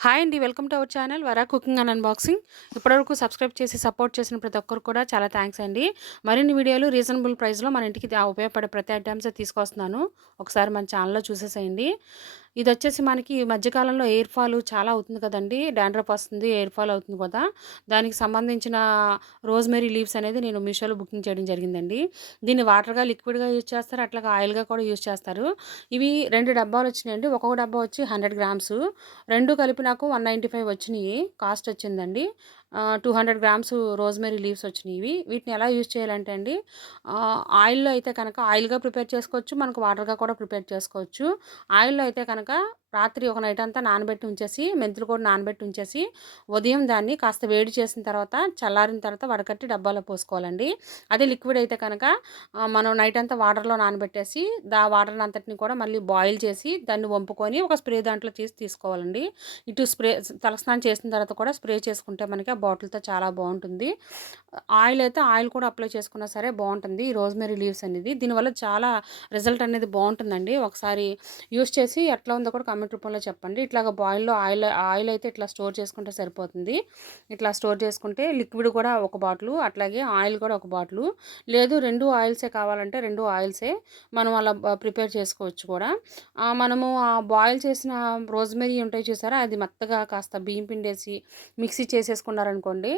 Hi అండి. Welcome to our channel Vara cooking and unboxing. ఇప్పటివరకు subscribe చేసి సపోర్ట్ చేసిన ప్రతి ఒక్కరు కూడా చాలా థ్యాంక్స్ అండి. మరిన్ని వీడియోలు రీజనబుల్ ప్రైస్‌లో మన ఇంటికి ఉపయోగపడే ప్రతి ఐటెమ్స్ తీసుకొస్తున్నాను. ఒకసారి మన ఛానల్‌లో చూసేసేయండి. ఇదొచ్చేసి మనకి ఈ మధ్య కాలంలో హెయిర్ ఫాల్ చాలా అవుతుంది కదండీ! డాండ్రఫ్ వస్తుంది, హెయిర్ ఫాల్ అవుతుంది కదా! దానికి సంబంధించిన రోజ్‌మెరీ లీవ్స్ అనేది నేను మీషోలో బుకింగ్ చేయడం జరిగిందండి. దీన్ని వాటర్‌గా, లిక్విడ్‌గా యూజ్ చేస్తారు. అట్లాగే ఆయిల్‌గా కూడా యూజ్ చేస్తారు. ఇవి 2 డబ్బాలొచ్చినాయండి. ఒక్కొక్క డబ్బా వచ్చి 100 గ్రామ్స్. 2 కలిపి నాకు 195 వచ్చినియి. కాస్ట్ వచ్చిందండి. 200 గ్రామ్స్ రోజ్‌మెరీ లీవ్స్ వచ్చినియి. వీటిని ఎలా యూజ్ చేయాలంటే అండి, ఆయిల్‌లో అయితే కనుక ఆయిల్‌గా ప్రిపేర్ చేసుకోవచ్చు. మనకు వాటర్‌గా కూడా ప్రిపేర్ చేసుకోవచ్చు. ఆయిల్‌లో అయితే కనుక రాత్రి ఒక నైట్ అంతా నానబెట్టి ఉంచేసి, మెంతులు కూడా నానబెట్టి ఉంచేసి, ఉదయం దాన్ని కాస్త వేడి చేసిన తర్వాత, చల్లారిన తర్వాత వడకట్టి డబ్బాలో పోసుకోవాలండి. అదే లిక్విడ్ అయితే కనుక మనం నైట్ అంతా వాటర్‌లో నానబెట్టేసి, వాటర్‌ని అంతటిని కూడా మళ్ళీ బాయిల్ చేసి, దాన్ని వంపుకొని ఒక స్ప్రే దాంట్లో తీసుకోవాలండి. ఇటు తలస్నానం చేసిన తర్వాత కూడా స్ప్రే చేసుకుంటే మనకి ఆ బాటిల్‌తో చాలా బావుంటుంది. ఆయిల్ అయితే ఆయిల్ కూడా అప్లై చేసుకున్నా సరే బావుంటుంది. ఈ రోజ్‌మెరీ లీవ్స్ అనేది. దీనివల్ల చాలా రిజల్ట్ అనేది బావుంటుందండి. ఒకసారి యూజ్ చేసి ఎట్లా ఉందో కూడా కామెంట్ రూపంలో చెప్పండి. ఇట్లాగ బాయిల్‌లో ఆయిల్ ఆయిల్ అయితే ఇట్లా స్టోర్ చేసుకుంటే సరిపోతుంది. ఇట్లా స్టోర్ చేసుకుంటే లిక్విడ్ కూడా ఒక బాటిలు, అట్లాగే ఆయిల్ కూడా ఒక బాటిలు. లేదు 2 ఆయిల్సే కావాలంటే 2 ఆయిల్సే మనం అలా ప్రిపేర్ చేసుకోవచ్చు కూడా. మనము బాయిల్ చేసిన రోజ్‌మెరీ ఉంటాయి చూసారా? అది మెత్తగా కాస్త బియ్యం పిండేసి మిక్సీ చేసేసుకున్నారనుకోండి,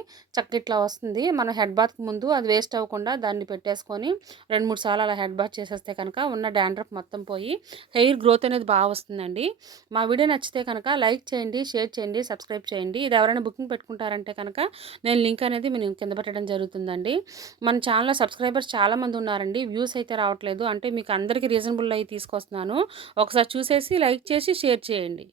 ఇట్లా వస్తుంది. మనం హెడ్ బాత్‌కి ముందు అది వేస్ట్ అవ్వకుండా దాన్ని పెట్టేసుకొని 2, 3 సార్లు అలా హెడ్ బాత్ చేసేస్తే కనుక ఉన్న డాండ్రఫ్ మొత్తం పోయి హెయిర్ గ్రోత్ అనేది బాగా వస్తుందండి. మా వీడియో నచ్చితే కనుక లైక్ చేయండి, షేర్ చేయండి, సబ్స్క్రైబ్ చేయండి. ఇది ఎవరైనా బుకింగ్ పెట్టుకుంటారంటే కనుక నేను లింక్ అనేది నేను కింద పెట్టడం జరుగుతుందండి. మన ఛానల్‌లో సబ్స్క్రైబర్స్ చాలామంది ఉన్నారండి. వ్యూస్ అయితే రావట్లేదు. అంటే మీకు అందరికీ రీజనబుల్ అయ్యి తీసుకొస్తున్నాను. ఒకసారి చూసేసి లైక్ చేసి షేర్ చేయండి.